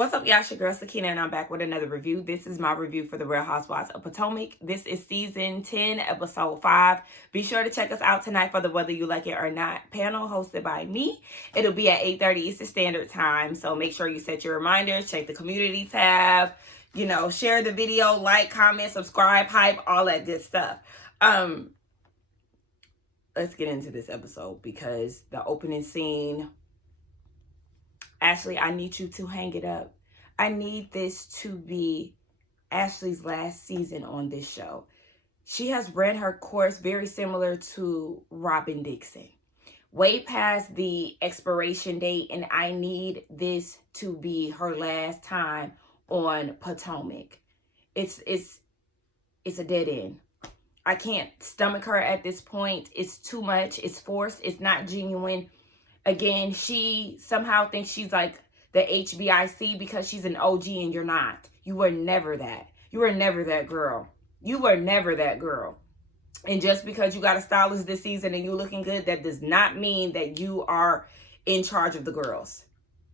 What's up, y'all? It's your girl, Sakina, and I'm back with another review. This is my review for the Real Housewives of Potomac. This is season 10, episode 5. Be sure to check us out tonight for the Whether You Like It or Not panel hosted by me. It'll be at 8:30 Eastern Standard Time, so make sure you set your reminders, check the community tab, share the video, like, comment, subscribe, hype, all that good stuff. Let's get into this episode because the opening scene... Ashley, I need you to hang it up. I need this to be Ashley's last season on this show. She has ran her course very similar to Robin Dixon. Way past the expiration date, and I need this to be her last time on Potomac. It's a dead end. I can't stomach her at this point. It's too much. It's forced. It's not genuine. Again, she somehow thinks she's like the HBIC because she's an OG and you're not. You were never that. You were never that girl. You were never that girl. And just because you got a stylist this season and you're looking good, that does not mean that you are in charge of the girls.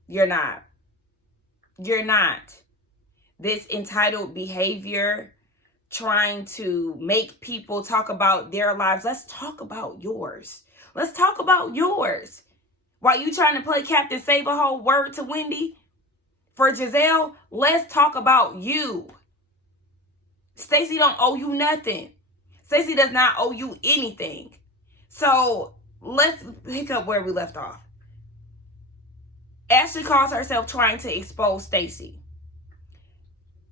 You're not. You're not. This entitled behavior, trying to make people talk about their lives. Let's talk about yours. Let's talk about yours. While you trying to play Captain Save-A-Ho word to Wendy for Giselle, let's talk about you. Stacey don't owe you nothing. Stacey does not owe you anything. So let's pick up where we left off. Ashley calls herself trying to expose Stacey.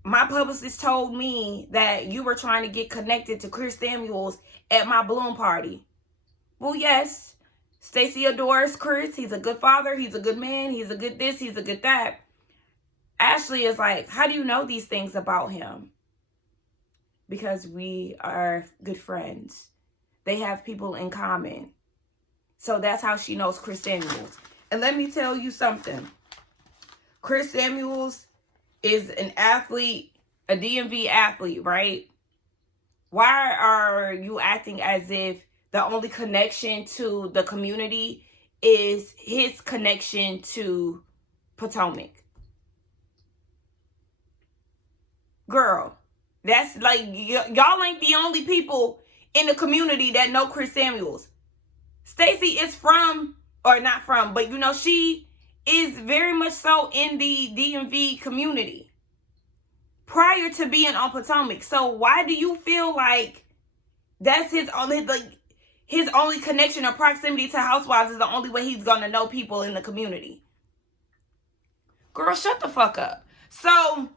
My publicist told me that you were trying to get connected to Chris Samuels at my balloon party. Well, yes. Stacey adores Chris. He's a good father. He's a good man. He's a good this. He's a good that. Ashley is like, how do you know these things about him? Because we are good friends. They have people in common. So that's how she knows Chris Samuels. And let me tell you something. Chris Samuels is an athlete, a DMV athlete, right? Why are you acting as if the only connection to the community is his connection to Potomac? Girl, that's like, y'all ain't the only people in the community that know Chris Samuels. Stacey is from, or not from, but she is very much so in the DMV community prior to being on Potomac. So why do you feel like that's his only connection or proximity to Housewives is the only way he's going to know people in the community? Girl, shut the fuck up. So,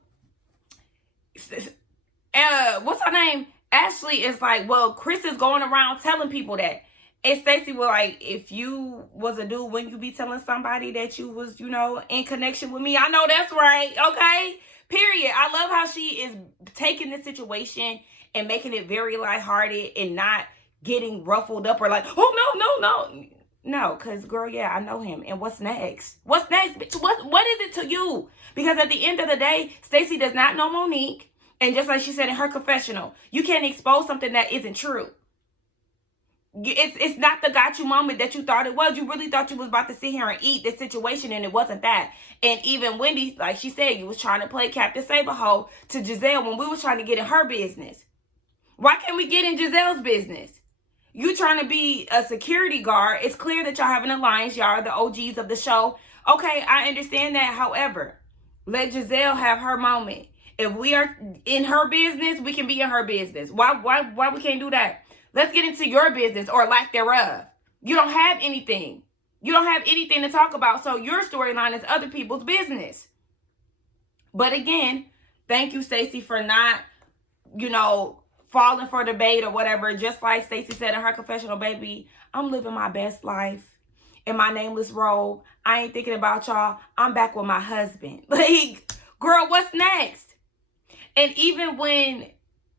what's her name? Ashley is like, well, Chris is going around telling people that. And Stacey was like, if you was a dude, wouldn't you be telling somebody that you was, in connection with me? I know that's right, okay? Period. I love how she is taking this situation and making it very lighthearted and not getting ruffled up or like, oh, no, because girl, yeah, I know him. And what's next? What's next, bitch? What is it to you? Because at the end of the day, Stacey does not know Monique. And just like she said in her confessional, you can't expose something that isn't true. It's not the got you moment that you thought it was. You really thought you was about to sit here and eat this situation, and it wasn't that. And even Wendy, like she said, you was trying to play Captain Save-A-Ho to Giselle when we was trying to get in her business. Why can't we get in Giselle's business? You trying to be a security guard. It's clear that y'all have an alliance. Y'all are the OGs of the show. Okay, I understand that. However, let Giselle have her moment. If we are in her business, we can be in her business. Why we can't do that? Let's get into your business or lack thereof. You don't have anything. You don't have anything to talk about. So your storyline is other people's business. But again, thank you, Stacey, for not, falling for the bait or whatever. Just like Stacey said in her confessional, baby, I'm living my best life in my nameless role. I ain't thinking about y'all. I'm back with my husband. Like, girl, what's next? And even when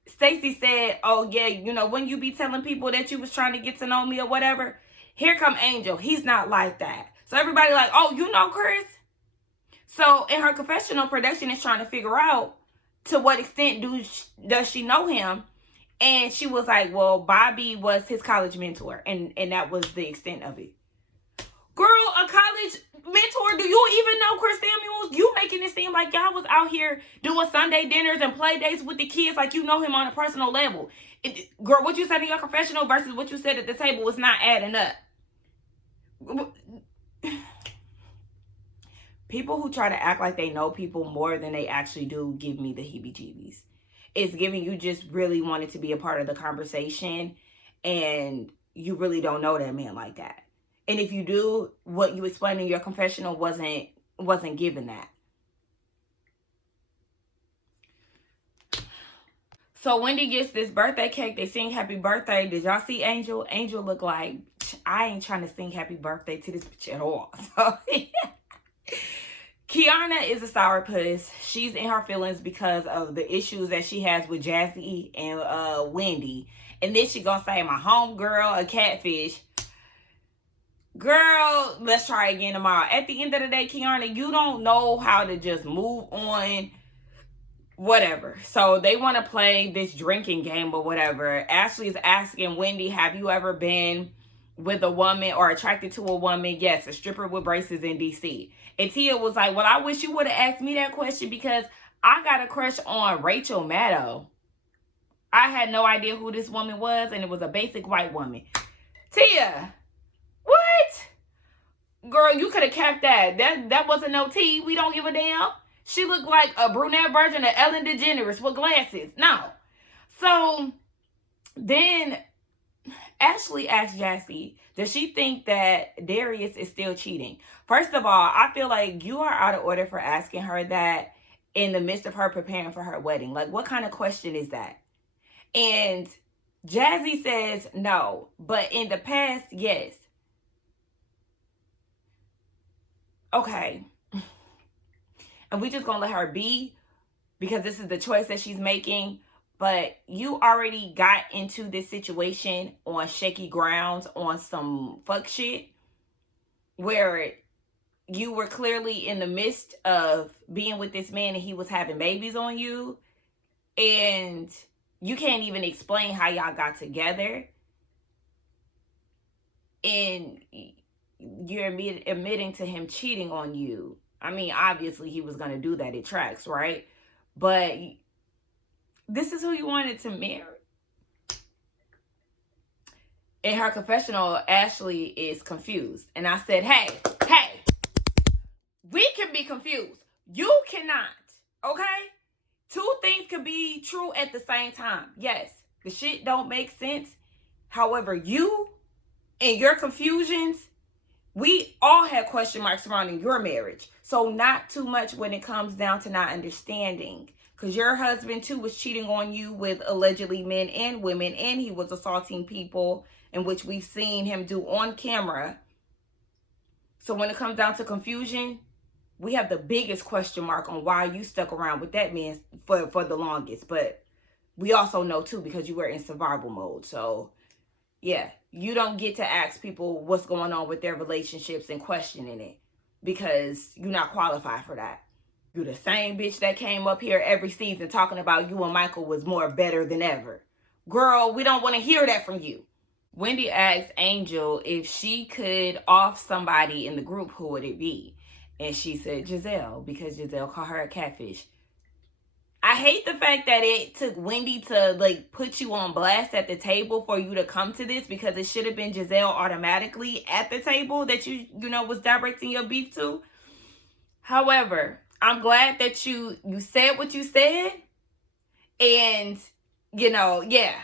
Stacey said, oh, yeah, when you be telling people that you was trying to get to know me or whatever, here come Angel. He's not like that. So everybody like, oh, you know Chris? So in her confessional, production is trying to figure out to what extent does she know him. And she was like, well, Bobby was his college mentor. And that was the extent of it. Girl, a college Mentor, do you even know Chris Samuels? You making it seem like y'all was out here doing Sunday dinners and play dates with the kids like you know him on a personal level. Girl, what you said in your confessional versus what you said at the table was not adding up. People who try to act like they know people more than they actually do give me the heebie-jeebies. It's giving you just really wanted to be a part of the conversation and you really don't know that man like that. And if you do, what you explained in your confessional wasn't given that. So Wendy gets this birthday cake. They sing happy birthday. Did y'all see Angel? Angel looked like, I ain't trying to sing happy birthday to this bitch at all. So Kiana is a sourpuss. She's in her feelings because of the issues that she has with Jazzy and Wendy. And then she gonna say my homegirl a catfish. Girl, let's try again tomorrow. At the end of the day, Kiana, you don't know how to just move on. Whatever. So they want to play this drinking game or whatever. Ashley is asking Wendy, have you ever been with a woman or attracted to a woman? Yes, a stripper with braces in DC. And Tia was like, well, I wish you would have asked me that question because I got a crush on Rachel Maddow. I had no idea who this woman was, and it was a basic white woman. Tia, what? Girl, you could have kept that. That wasn't no tea. We don't give a damn. She looked like a brunette version of Ellen DeGeneres with glasses. No. So then Ashley asked Jazzy, does she think that Darius is still cheating? First of all, I feel like you are out of order for asking her that in the midst of her preparing for her wedding. Like, what kind of question is that? And Jazzy says no, but in the past, yes. Okay. And we just gonna let her be because this is the choice that she's making. But you already got into this situation on shaky grounds, on some fuck shit, where you were clearly in the midst of being with this man and he was having babies on you. And you can't even explain how y'all got together. And you're admitting to him cheating on you. I mean, obviously he was going to do that. It tracks, right? But this is who you wanted to marry. In her confessional, Ashley is confused. And I said, hey, we can be confused. You cannot, okay? Two things can be true at the same time. Yes, the shit don't make sense. However, you and your confusions, we all have question marks surrounding your marriage. So not too much when it comes down to not understanding. Because your husband, too, was cheating on you with allegedly men and women. And he was assaulting people, in which we've seen him do on camera. So when it comes down to confusion, we have the biggest question mark on why you stuck around with that man for the longest. But we also know, too, because you were in survival mode. So, yeah, you don't get to ask people what's going on with their relationships and questioning it. Because you're not qualified for that. You're the same bitch that came up here every season talking about you and Michael was more better than ever. Girl, we don't want to hear that from you. Wendy asked Angel if she could off somebody in the group, who would it be? And she said Giselle, because Giselle called her a catfish. I hate the fact that it took Wendy to like put you on blast at the table for you to come to this, because it should have been Giselle automatically at the table that you know was directing your beef to. However, I'm glad that you said what you said. And, you know, yeah,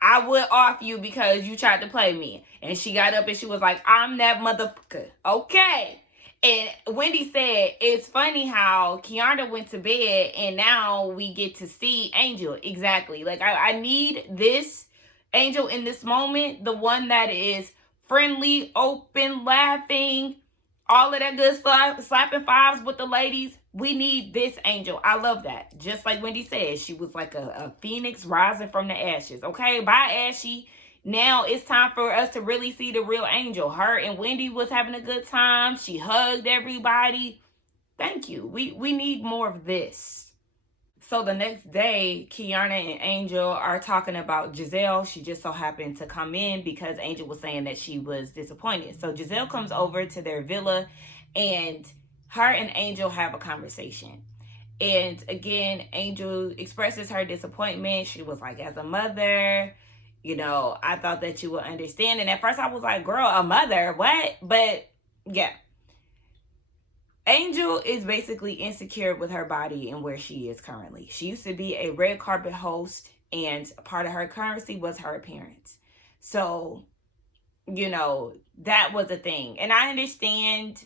I would off you because you tried to play me. And she got up and she was like, I'm that motherfucker. Okay. And Wendy said, it's funny how Kiana went to bed and now we get to see Angel. Exactly. Like, I need this Angel in this moment. The one that is friendly, open, laughing, all of that good stuff, slapping fives with the ladies. We need this Angel. I love that. Just like Wendy said, she was like a phoenix rising from the ashes. Okay, bye, Ashy. Now it's time for us to really see the real Angel. Her and Wendy was having a good time. She hugged everybody. Thank you. We need more of this. So the next day, Kiana and Angel are talking about Giselle. She just so happened to come in because Angel was saying that she was disappointed. So Giselle comes over to their villa And her and Angel have a conversation. And again, Angel expresses her disappointment. She was like, as a mother, I thought that you would understand. And at first I was like, girl, a mother? What? But yeah. Angel is basically insecure with her body and where she is currently. She used to be a red carpet host, and part of her currency was her appearance. So, that was a thing. And I understand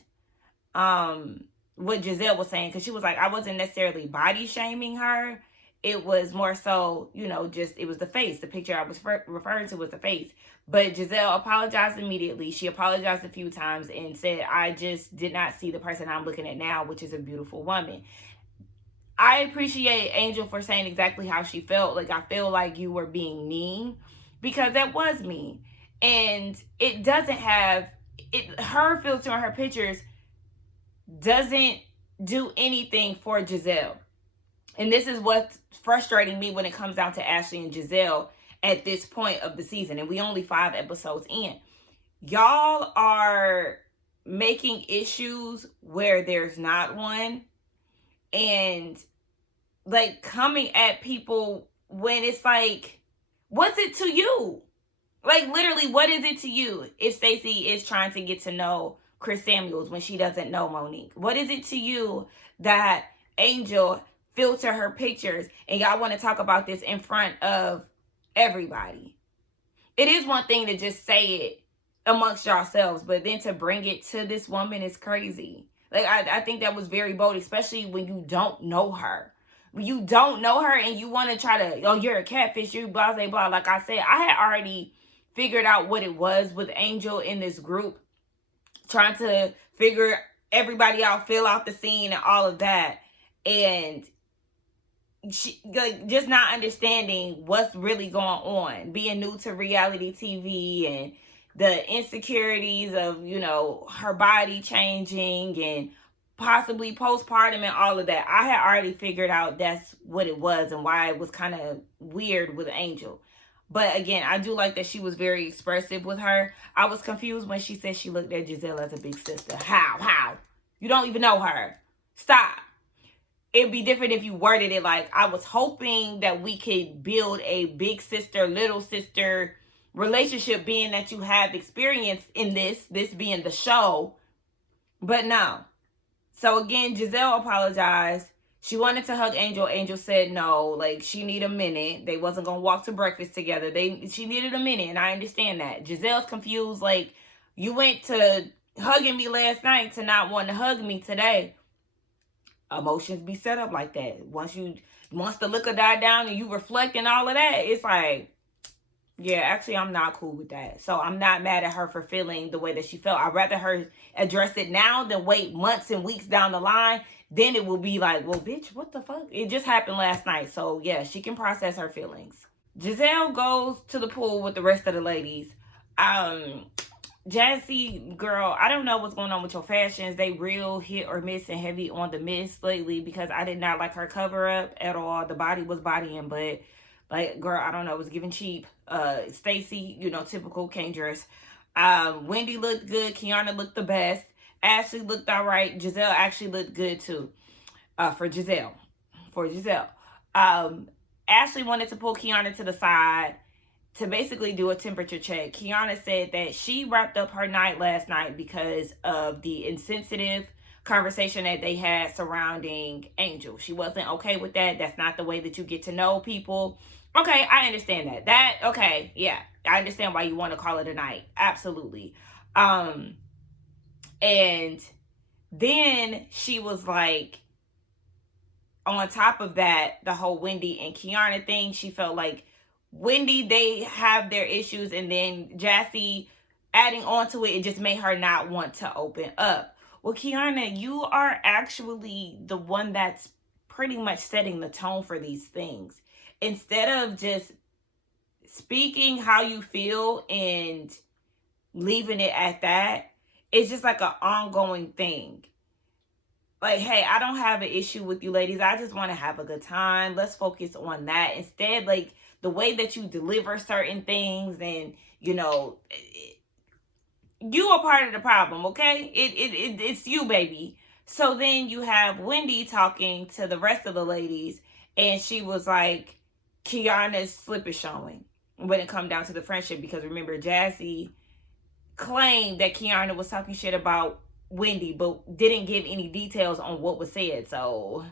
what Giselle was saying, because she was like, I wasn't necessarily body shaming her. It was more so, just, it was the face. The picture I was referring to was the face. But Giselle apologized immediately. She apologized a few times and said, I just did not see the person I'm looking at now, which is a beautiful woman. I appreciate Angel for saying exactly how she felt. Like, I feel like you were being mean, because that was mean. And it doesn't have, her filter on her pictures doesn't do anything for Giselle. And this is what's frustrating me when it comes down to Ashley and Giselle at this point of the season. And we only 5 episodes in. Y'all are making issues where there's not one. And like coming at people when it's like, what's it to you? Like, literally, what is it to you if Stacey is trying to get to know Chris Samuels when she doesn't know Monique? What is it to you that Angel filter her pictures and y'all want to talk about this in front of everybody? It is one thing to just say it amongst yourselves, but then to bring it to this woman is crazy. Like, I think that was very bold, especially when you don't know her. When you don't know her and you want to try to, oh, you're a catfish, you blah, blah, blah. Like I said, I had already figured out what it was with Angel in this group, trying to figure everybody out, fill out the scene and all of that. And she, like, just not understanding what's really going on, being new to reality TV and the insecurities of, her body changing and possibly postpartum and all of that. I had already figured out that's what it was and why it was kind of weird with Angel. But again, I do like that she was very expressive with her. I was confused when she said she looked at Giselle as a big sister. How? You don't even know her. Stop. It'd be different if you worded it like, I was hoping that we could build a big sister, little sister relationship, being that you have experience in this being the show. But no. So again, Giselle apologized. She wanted to hug Angel. Angel said no, like she need a minute. They wasn't going to walk to breakfast together. She needed a minute, and I understand that. Giselle's confused, like, you went to hugging me last night to not wanting to hug me today. Emotions be set up like that. Once the liquor died down and you reflect and all of that, it's like, yeah, actually, I'm not cool with that. So I'm not mad at her for feeling the way that she felt. I'd rather her address it now than wait months and weeks down the line. Then it will be like, well, bitch, what the fuck? It just happened last night. So yeah, she can process her feelings. Giselle goes to the pool with the rest of the ladies. Jazzy, girl, I don't know what's going on with your fashions. They real hit or miss and heavy on the miss lately, because I did not like her cover up at all. The body was bodying, but like, girl, I don't know, it was giving cheap. Stacey, typical, can't dress. Wendy looked good. Kiana looked the best. Ashley looked all right. Giselle actually looked good too. For Giselle. Ashley wanted to pull Kiana to the side to basically do a temperature check. Kiana said that she wrapped up her night last night because of the insensitive conversation that they had surrounding Angel. She wasn't okay with that. That's not the way that you get to know people. Okay, I understand that. Okay, yeah. I understand why you want to call it a night. Absolutely. And then she was like, on top of that, the whole Wendy and Kiana thing, she felt like Wendy, they have their issues, and then Jassy adding on to it, it just made her not want to open up. Well, Kiana, you are actually the one that's pretty much setting the tone for these things. Instead of just speaking how you feel and leaving it at that, it's just like an ongoing thing. Like, hey, I don't have an issue with you ladies. I just want to have a good time. Let's focus on that. Instead, like, the way that you deliver certain things and, you are part of the problem, okay? It's you, baby. So then you have Wendy talking to the rest of the ladies, and she was like, Kiana's slip is showing when it come down to the friendship, because remember, Jazzy claimed that Kiana was talking shit about Wendy, but didn't give any details on what was said. So,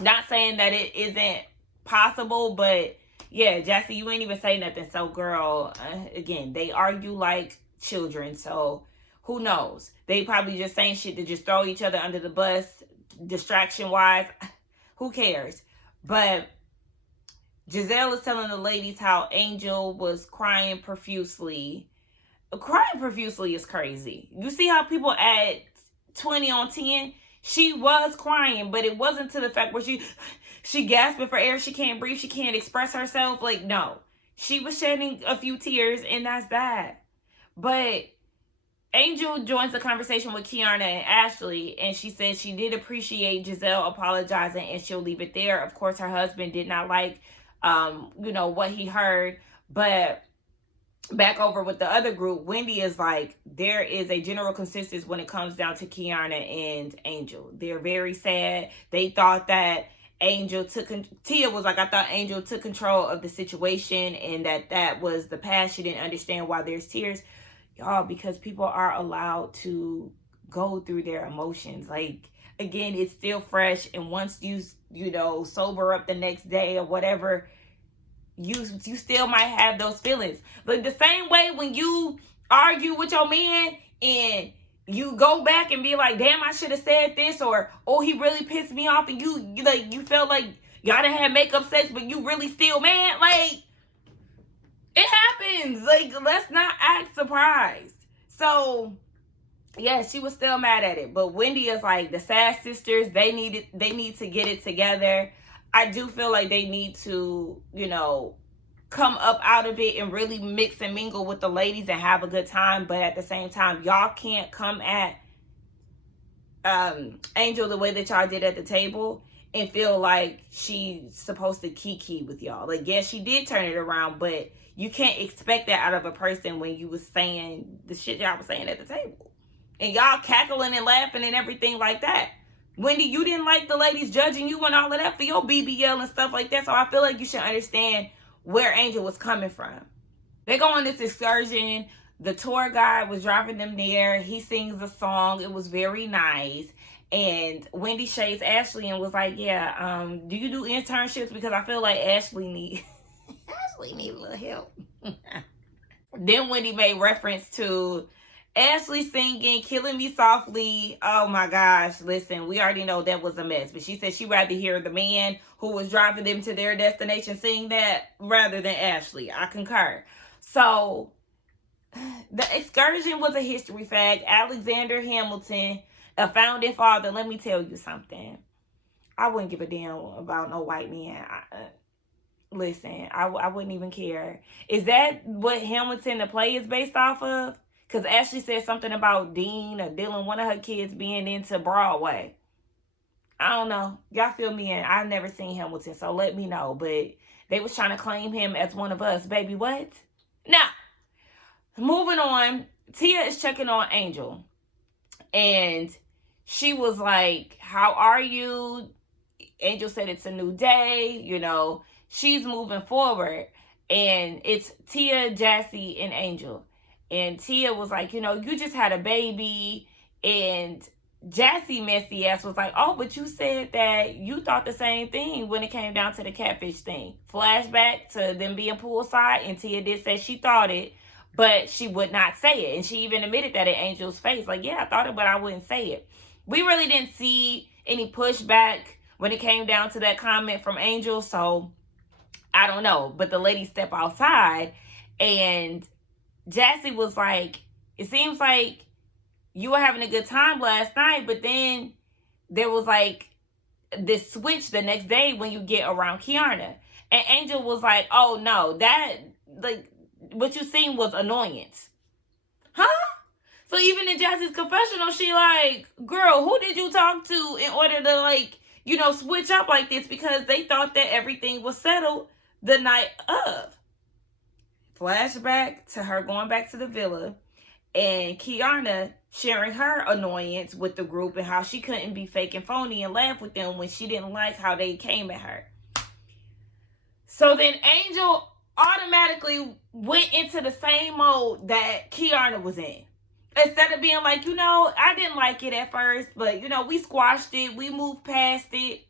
not saying that it isn't possible, but yeah, Jazzy, you ain't even say nothing. So, girl, again, they argue like children, so who knows? They probably just saying shit to just throw each other under the bus, distraction wise. Who cares? But Giselle is telling the ladies how Angel was crying profusely. Crying profusely is crazy. You see how people at 20 on 10, she was crying, but it wasn't to the fact where she gasping for air, she can't breathe, she can't express herself. Like, no. She was shedding a few tears, and that's that. But Angel joins the conversation with Kiana and Ashley, and she says she did appreciate Giselle apologizing, and she'll leave it there. Of course, her husband did not like, what he heard. But back over with the other group, Wendy is like, there is a general consensus when it comes down to Kiana and Angel. They're very sad. They thought that Tia was like, I thought Angel took control of the situation, and that was the past. She didn't understand why there's tears. Y'all, because people are allowed to go through their emotions. Like, again, it's still fresh, and once you sober up the next day or whatever, you still might have those feelings. But the same way when you argue with your man and you go back and be like, damn, I should have said this, or oh, he really pissed me off, and you felt like y'all done had makeup sex, but you really still mad. Like, it happens. Like, let's not act surprised. So yeah, she was still mad at it. But Wendy is like, the Sad sisters, they need to get it together. I do feel like they need to, come up out of it and really mix and mingle with the ladies and have a good time. But at the same time, y'all can't come at Angel the way that y'all did at the table and feel like she's supposed to kiki with y'all. Like, yes, she did turn it around, but you can't expect that out of a person when you was saying the shit y'all was saying at the table. And y'all cackling and laughing and everything like that. Wendy, you didn't like the ladies judging you and all of that for your BBL and stuff like that. So I feel like you should understand where Angel was coming from. They go on this excursion. The tour guide was driving them there. He sings a song. It was very nice. And Wendy shades Ashley and was like, yeah, do you do internships? Because I feel like Ashley need a little help. Then Wendy made reference to Ashley singing Killing Me Softly. Oh my gosh, listen, we already know that was a mess. But she said she'd rather hear the man who was driving them to their destination sing that rather than Ashley. I concur. So the excursion was a history fact. Alexander Hamilton, a founding father. Let me tell you something. I wouldn't give a damn about no white man. Listen, I wouldn't even care. Is that what Hamilton, the play, is based off of? Because Ashley said something about Dean or Dylan, one of her kids, being into Broadway. I don't know. Y'all fill me in. I've never seen Hamilton, so let me know. But they was trying to claim him as one of us. Baby, what? Now, moving on. Tia is checking on Angel. And she was like, how are you? Angel said it's a new day. She's moving forward. And it's Tia, Jassy, and Angel. And Tia was like, you just had a baby. And Jassy, messy ass, was like, oh, but you said that you thought the same thing when it came down to the catfish thing. Flashback to them being poolside. And Tia did say she thought it, but she would not say it. And she even admitted that in Angel's face. Like, yeah, I thought it, but I wouldn't say it. We really didn't see any pushback when it came down to that comment from Angel. So, I don't know. But the ladies step outside, and Jassy was like, it seems like you were having a good time last night, but then there was like this switch the next day when you get around Kiana. And Angel was like, oh no, that, like, what you seen was annoyance. Huh? So even in Jassy's confessional, she like, girl, who did you talk to in order to, like, switch up like this? Because they thought that everything was settled the night of. Flashback to her going back to the villa, and Kiana sharing her annoyance with the group and how she couldn't be fake and phony and laugh with them when she didn't like how they came at her. So then Angel automatically went into the same mode that Kiana was in. Instead of being like, I didn't like it at first, but, we squashed it. We moved past it.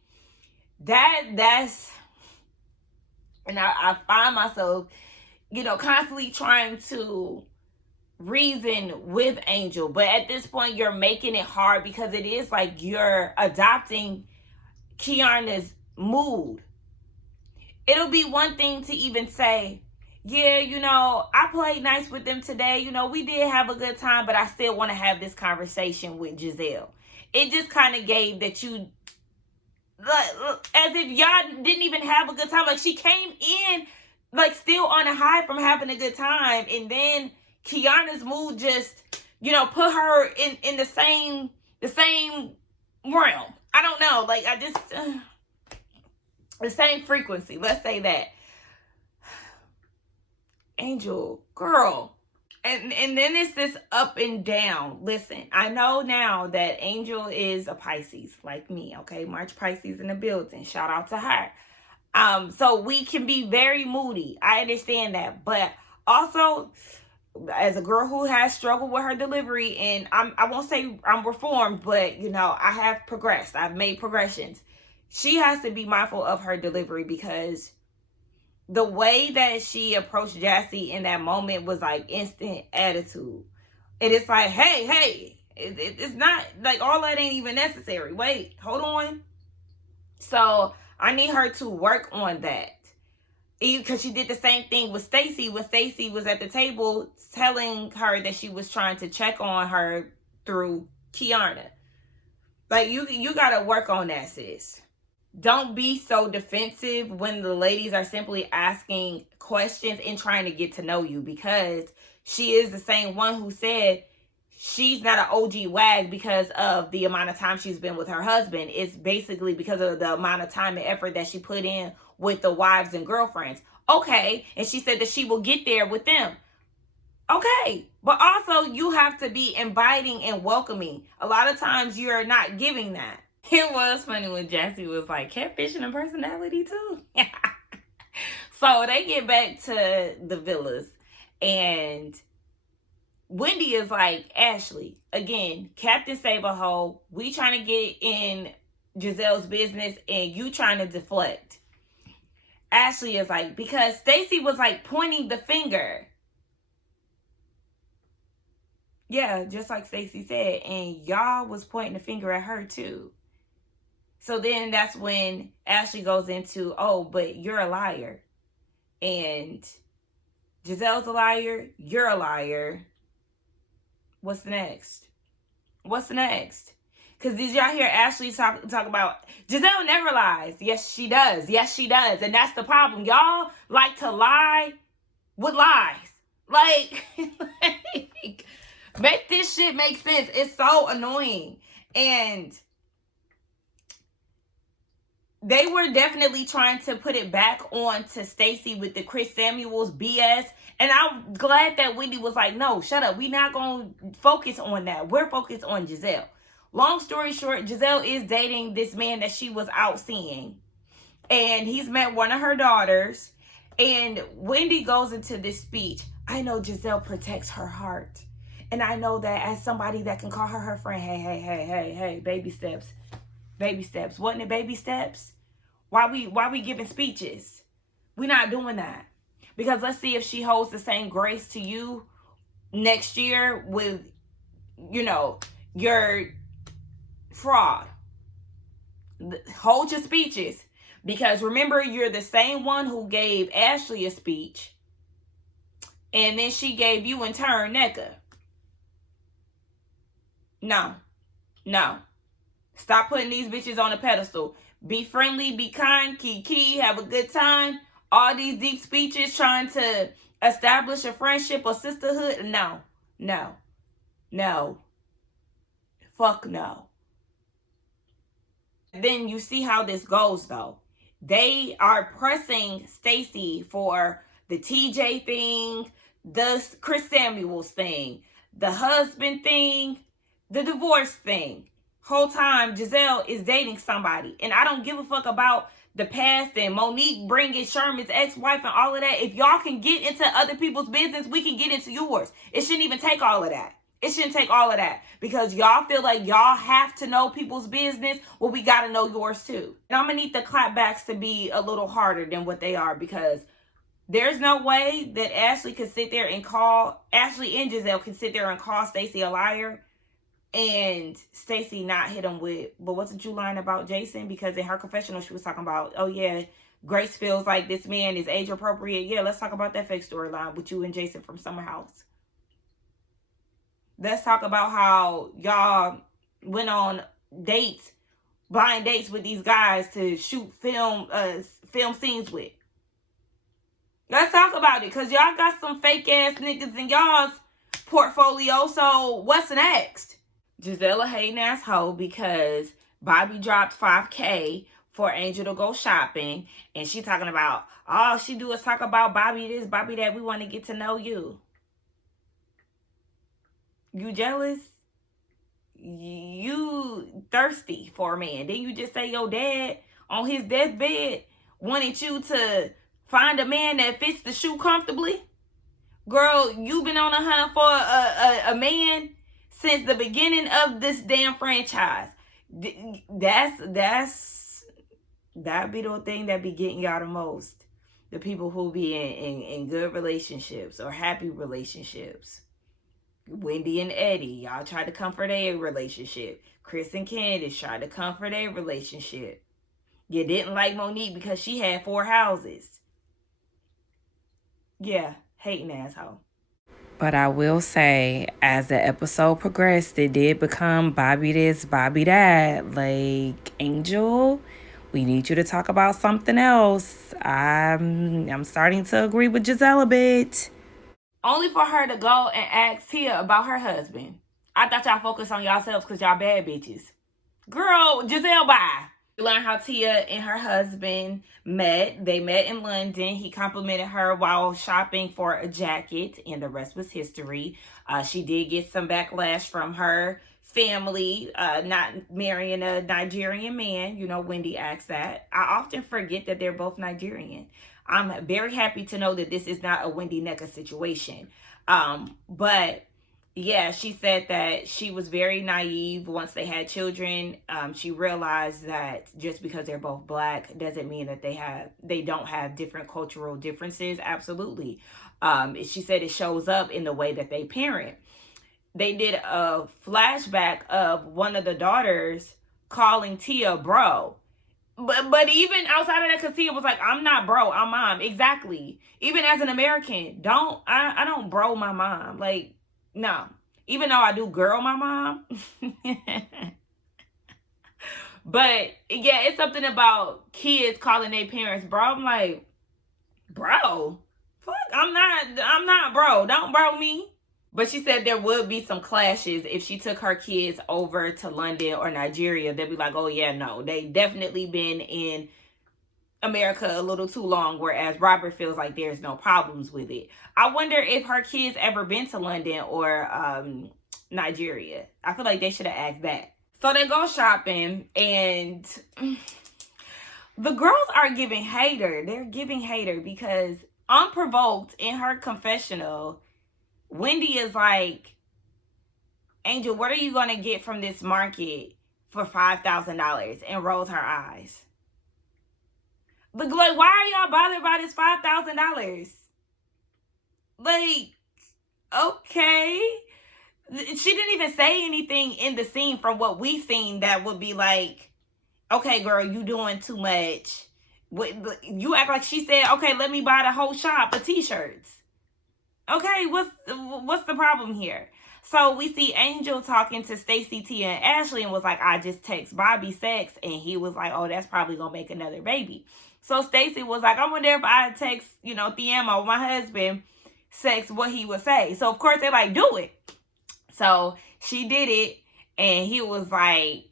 That's, and I find myself, constantly trying to reason with Angel. But at this point, you're making it hard because it is like you're adopting Kiana's mood. It'll be one thing to even say, yeah, I played nice with them today. We did have a good time, but I still want to have this conversation with Giselle. It just kind of gave that you, as if y'all didn't even have a good time. Like, she came in, like, still on a high from having a good time. And then Kiana's mood just, put her in the same realm. I don't know. Like, I just, the same frequency. Let's say that. Angel, girl. And then it's this up and down. Listen, I know now that Angel is a Pisces, like me, okay? March Pisces in the building. Shout out to her. So we can be very moody. I understand that. But also, as a girl who has struggled with her delivery, and I won't say I'm reformed, but, I have progressed. I've made progressions. She has to be mindful of her delivery because the way that she approached Jassy in that moment was like instant attitude. And it's like, hey, it's not like all that ain't even necessary. Wait, hold on. So I need her to work on that. Because she did the same thing with Stacey when Stacey was at the table telling her that she was trying to check on her through Kiana. Like, you got to work on that, sis. Don't be so defensive when the ladies are simply asking questions and trying to get to know you, because she is the same one who said she's not an OG wag because of the amount of time she's been with her husband. It's basically because of the amount of time and effort that she put in with the wives and girlfriends. Okay. And she said that she will get there with them. Okay. But also you have to be inviting and welcoming. A lot of times you're not giving that. It was funny when Jassy was like, catfishing a personality too. So they get back to the villas and Wendy is like, Ashley, again, Captain Save-A-Hoe, we trying to get in Giselle's business and you trying to deflect. Ashley is like, because Stacey was like pointing the finger. Yeah, just like Stacey said, and y'all was pointing the finger at her too. So then that's when Ashley goes into, oh, but you're a liar. And Giselle's a liar. You're a liar. What's next? What's next? Because did y'all hear Ashley talk about, Giselle never lies. Yes, she does. Yes, she does. And that's the problem. Y'all like to lie with lies. Like make this shit make sense. It's so annoying. And they were definitely trying to put it back on to Stacey with the Chris Samuels BS. And I'm glad that Wendy was like, no, shut up. We're not going to focus on that. We're focused on Giselle. Long story short, Giselle is dating this man that she was out seeing. And he's met one of her daughters. And Wendy goes into this speech. I know Giselle protects her heart. And I know that as somebody that can call her friend, hey, baby steps. Baby steps. Wasn't it baby steps? Why we giving speeches? We're not doing that. Because let's see if she holds the same grace to you next year with, your fraud. Hold your speeches. Because remember, you're the same one who gave Ashley a speech. And then she gave you in turn NECA. No. Stop putting these bitches on a pedestal. Be friendly, be kind, kiki, have a good time. All these deep speeches trying to establish a friendship or sisterhood. No. Fuck no. Then you see how this goes though. They are pressing Stacey for the TJ thing, the Chris Samuels thing, the husband thing, the divorce thing. Whole time Giselle is dating somebody. And I don't give a fuck about the past and Monique bringing Sherman's ex-wife and all of that. If y'all can get into other people's business, we can get into yours. It shouldn't even take all of that. It shouldn't take all of that. Because y'all feel like y'all have to know people's business. Well, we got to know yours too. And I'm going to need the clapbacks to be a little harder than what they are. Because there's no way that Ashley and Giselle can sit there and call Stacey a liar. And Stacey not hit him with, but wasn't you lying about Jason? Because in her confessional, she was talking about, oh yeah, Grace feels like this man is age appropriate. Yeah, let's talk about that fake storyline with you and Jason from Summer House. Let's talk about how y'all went on dates, blind dates with these guys to shoot film scenes with. Let's talk about it, because y'all got some fake ass niggas in y'all's portfolio. So what's next? Giselle a hating ass hoe because Bobby dropped $5,000 for Angel to go shopping. And she talking about, all she do is talk about Bobby this, Bobby that. We want to get to know you. You jealous? You thirsty for a man. Then you just say your dad on his deathbed wanted you to find a man that fits the shoe comfortably. Girl, you've been on a hunt for a man since the beginning of this damn franchise. That be the thing that be getting y'all the most. The people who be in good relationships or happy relationships. Wendy and Eddie, y'all tried to comfort their relationship. Chris and Candace tried to comfort their relationship. You didn't like Monique because she had 4 houses. Yeah, hating asshole. But I will say, as the episode progressed, it did become Bobby this, Bobby that. Like, Angel, we need you to talk about something else. I'm starting to agree with Giselle a bit. Only for her to go and ask Tia about her husband. I thought y'all focused on yourselves because y'all bad bitches. Girl, Giselle, bye. We learned how Tia and her husband met. They met in London. He complimented her while shopping for a jacket, and the rest was history. She did get some backlash from her family, not marrying a Nigerian man. You know, Wendy asked that. I often forget that they're both Nigerian. I'm very happy to know that this is not a Wendy Nneka situation. But yeah, she said that she was very naive once they had children. She realized that just because they're both Black doesn't mean that they don't have different cultural differences. Absolutely. She said it shows up in the way that they parent. They did a flashback of one of the daughters calling Tia bro. But even outside of that, because Tia was like, I'm not bro, I'm mom. Exactly. Even as an American, I don't bro my mom. Like, no. Even though I do girl my mom. But yeah, it's something about kids calling their parents bro. I'm like, bro? Fuck, I'm not bro. Don't bro me. But she said there would be some clashes if she took her kids over to London or Nigeria. They'd be like, oh yeah, no. They definitely been in America a little too long, whereas Robert feels like there's no problems with it. I wonder if her kids ever been to London or Nigeria. I feel like they should have asked that. So they go shopping, and the girls are giving hater. They're giving hater because unprovoked in her confessional, Wendy is like, Angel, what are you going to get from this market for $5,000? And rolls her eyes. But like, why are y'all bothered by this $5,000? Like, okay. She didn't even say anything in the scene from what we seen that would be like, okay, girl, you doing too much. You act like she said, okay, let me buy the whole shop of t-shirts. Okay, what's the problem here? So we see Angel talking to Stacey, Tia, and Ashley, and was like, I just text Bobby Sexts, and he was like, oh, that's probably gonna make another baby. So Stacey was like, I wonder if I text, Thiemo, my husband, Sexts, what he would say. So of course they're like, do it. So she did it, and he was like,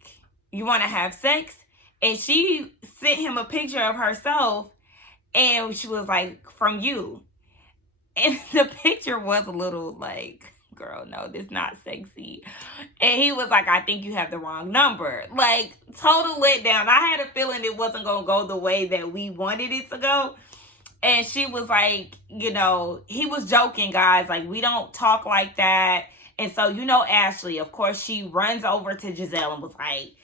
you want to have sex? And she sent him a picture of herself, and she was like, from you. And the picture was a little like, girl, no, this not sexy. And he was like, I think you have the wrong number. Like, total letdown. I had a feeling it wasn't going to go the way that we wanted it to go. And she was like, you know, he was joking, guys. Like, we don't talk like that. And so, you know, Ashley, of course, she runs over to Giselle and was like,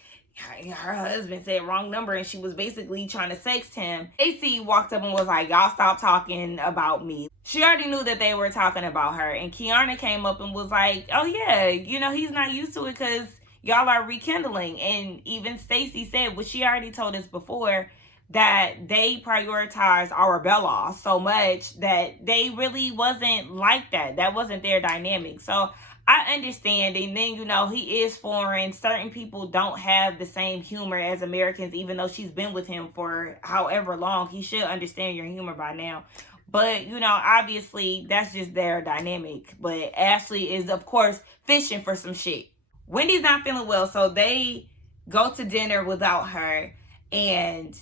her husband said wrong number, and she was basically trying to sext him. Stacey walked up and was like, y'all stop talking about me. She already knew that they were talking about her. And Kiana came up and was like, oh yeah, you know, he's not used to it because y'all are rekindling. And even Stacey said what she already told us before, that they prioritize Arabella so much that they really wasn't like that. That wasn't their dynamic. So I understand. And then, you know, he is foreign. Certain people don't have the same humor as Americans, even though she's been with him for however long. He should understand your humor by now. But, you know, obviously that's just their dynamic. But Ashley is, of course, fishing for some shit. Wendy's not feeling well, so they go to dinner without her, and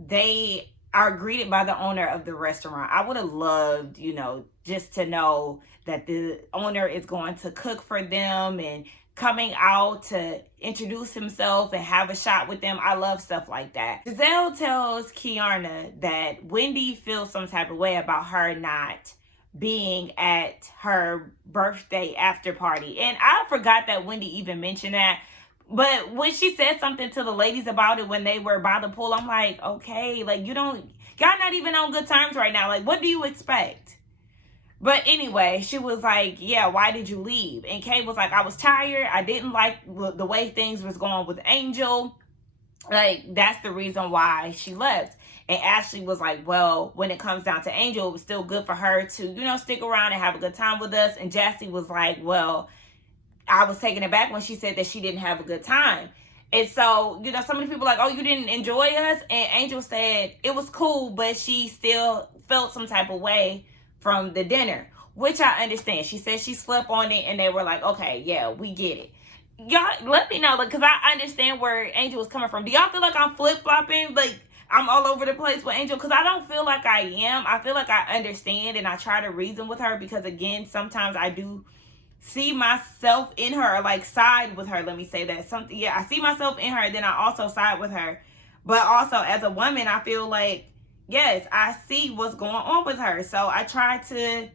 they are greeted by the owner of the restaurant. I would have loved, you know, just to know that the owner is going to cook for them and coming out to introduce himself and have a shot with them. I love stuff like that. Giselle tells Kiana that Wendy feels some type of way about her not being at her birthday after party. And I forgot that Wendy even mentioned that. But when she said something to the ladies about it when they were by the pool, I'm like, okay, like y'all not even on good terms right now. Like, what do you expect? But anyway, she was like, yeah, why did you leave? And Kay was like, I was tired. I didn't like the way things was going with Angel. Like, that's the reason why she left. And Ashley was like, well, when it comes down to Angel, it was still good for her to, you know, stick around and have a good time with us. And Jassy was like, well, I was taken aback when she said that she didn't have a good time. And so, you know, so many people like, oh, you didn't enjoy us? And Angel said it was cool, but she still felt some type of way from the dinner, which I understand. She said she slept on it, and they were like, okay, yeah, we get it. Y'all, let me know, like, because I understand where Angel is coming from. Do y'all feel like I'm flip-flopping? Like, I'm all over the place with Angel? Because I don't feel like I am. I feel like I understand, and I try to reason with her because, again, sometimes I do see myself in her, like side with her. Let me say that. I see myself in her, and then I also side with her. But also, as a woman, I feel like, yes, I see what's going on with her. So I try to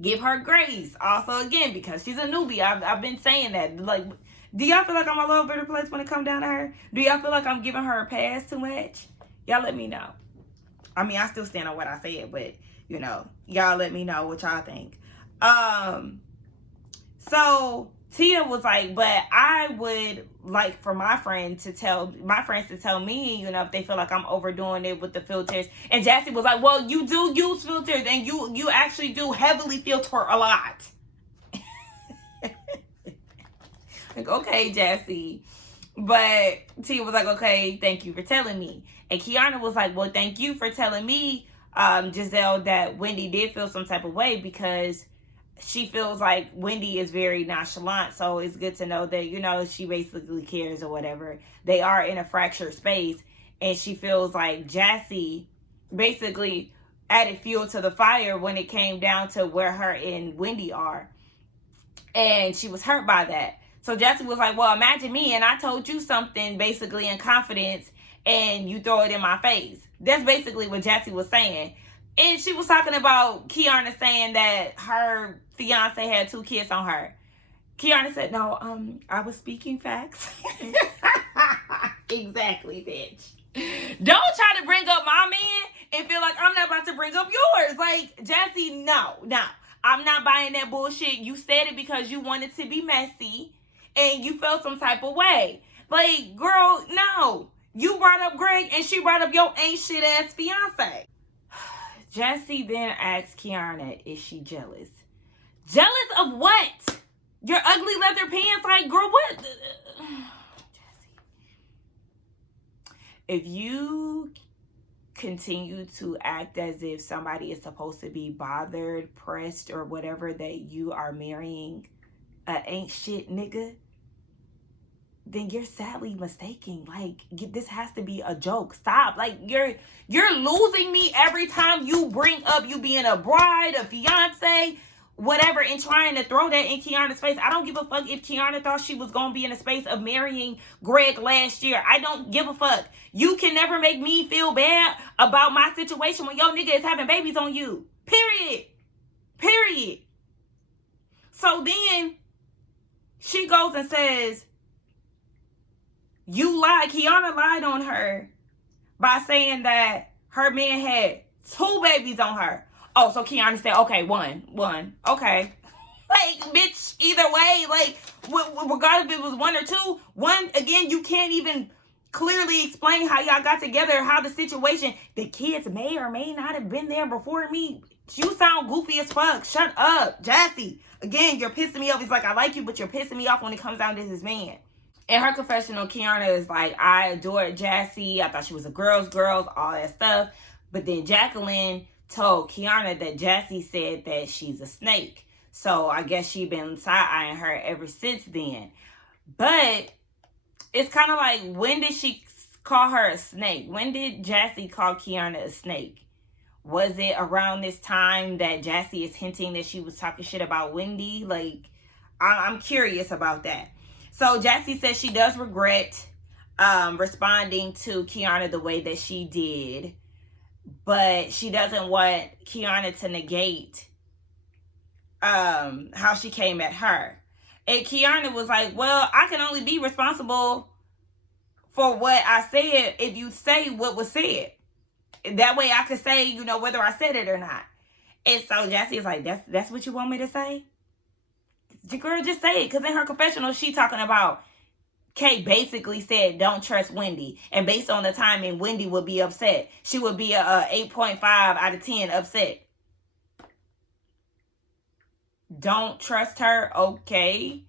give her grace. Also, again, because she's a newbie. I've been saying that. Like, do y'all feel like I'm all over the place when it comes down to her? Do y'all feel like I'm giving her a pass too much? Y'all let me know. I mean, I still stand on what I said, but, you know, y'all let me know what y'all think. So Tia was like, but I would like for my friends to tell me, you know, if they feel like I'm overdoing it with the filters. And Jassy was like, well, you do use filters, and you actually do heavily filter a lot. Like, okay, Jassy. But Tia was like, okay, thank you for telling me. And Kiana was like, well, thank you for telling me, Giselle, that Wendy did feel some type of way, because she feels like Wendy is very nonchalant. So it's good to know that, you know, she basically cares or whatever. They are in a fractured space, and she feels like Jassy basically added fuel to the fire when it came down to where her and Wendy are. And she was hurt by that. So Jassy was like, well, imagine me, and I told you something basically in confidence, and you throw it in my face. That's basically what Jassy was saying. And she was talking about Kiana saying that her fiance had 2 kids on her. Kiana said, no, I was speaking facts. Exactly, bitch. Don't try to bring up my man and feel like I'm not about to bring up yours. Like, Jassy, no. I'm not buying that bullshit. You said it because you wanted to be messy and you felt some type of way. Like, girl, no. You brought up Greg and she brought up your ain't shit ass fiance. Jassy then asked Kiana, is she jealous? Jealous of what? Your ugly leather pants? Like, girl, what? Jassy. If you continue to act as if somebody is supposed to be bothered, pressed, or whatever that you are marrying a ain't shit nigga, then you're sadly mistaken. Like, this has to be a joke. Stop. Like, you're losing me every time you bring up you being a bride, a fiance. whatever and trying to throw that in Kiana's face. I don't give a fuck if Kiana thought she was going to be in a space of marrying Greg last year. I don't give a fuck. You can never make me feel bad about my situation when your nigga is having babies on you. Period. Period. So then she goes and says, you lied. Kiana lied on her by saying that her man had 2 babies on her. Oh, so Kiana said, okay, one. Okay. Like, bitch, either way, like, regardless if it was 1 or 2, one, again, you can't even clearly explain how y'all got together, how the situation, the kids may or may not have been there before me. You sound goofy as fuck. Shut up, Jassy. Again, you're pissing me off. It's like, I like you, but you're pissing me off when it comes down to this man. In her confessional, Kiana is like, I adored Jassy. I thought she was a girl's girl, all that stuff. But then Jacqueline told Kiana that Jassy said that she's a snake. So I guess she been side-eyeing her ever since then. But it's kind of like, when did she call her a snake? When did Jassy call Kiana a snake? Was it around this time that Jassy is hinting that she was talking shit about Wendy? Like, I'm curious about that. So Jassy says she does regret responding to Kiana the way that she did. But she doesn't want Kiana to negate how she came at her. And Kiana was like, well, I can only be responsible for what I said if you say what was said. That way I could say, you know, whether I said it or not. And so Jassy is like, that's what you want me to say? Girl, just say it. Because in her confessional, she talking about Kay basically said, don't trust Wendy. And based on the timing, Wendy would be upset. She would be a 8.5 out of 10 upset. Don't trust her, okay.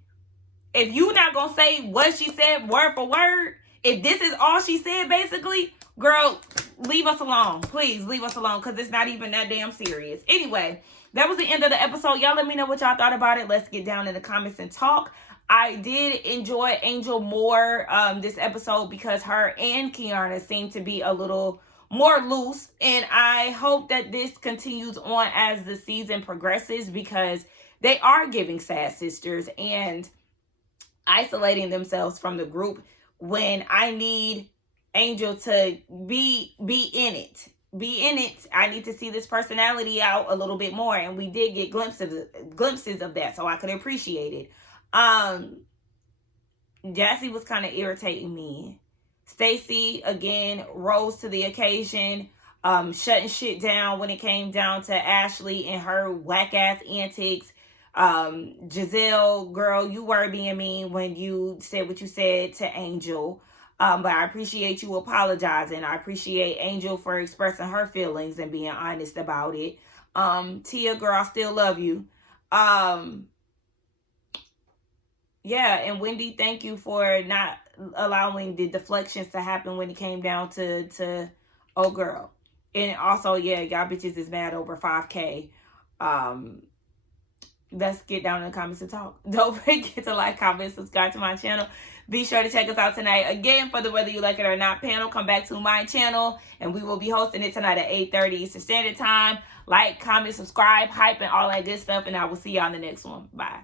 If you not going to say what she said word for word, if this is all she said basically, girl, leave us alone. Please leave us alone, because it's not even that damn serious. Anyway, that was the end of the episode. Y'all let me know what y'all thought about it. Let's get down in the comments and talk. I did enjoy Angel more this episode because her and Kiana seem to be a little more loose. And I hope that this continues on as the season progresses, because they are giving sad sisters and isolating themselves from the group when I need Angel to be in it. Be in it. I need to see this personality out a little bit more. And we did get glimpses of that, so I could appreciate it. Jassy was kind of irritating me. Stacey, again, rose to the occasion, shutting shit down when it came down to Ashley and her whack-ass antics. Giselle, girl, you were being mean when you said what you said to Angel. But I appreciate you apologizing. I appreciate Angel for expressing her feelings and being honest about it. Tia, girl, I still love you. Yeah, and Wendy, thank you for not allowing the deflections to happen when it came down to oh girl. And also, yeah, y'all bitches is mad over 5K. Let's get down in the comments and talk. Don't forget to like, comment, subscribe to my channel. Be sure to check us out tonight again for the Whether You Like It or Not panel. Come back to my channel and we will be hosting it tonight at 8:30 Eastern Standard Time. Like, comment, subscribe, hype, and all that good stuff. And I will see y'all in the next one. Bye.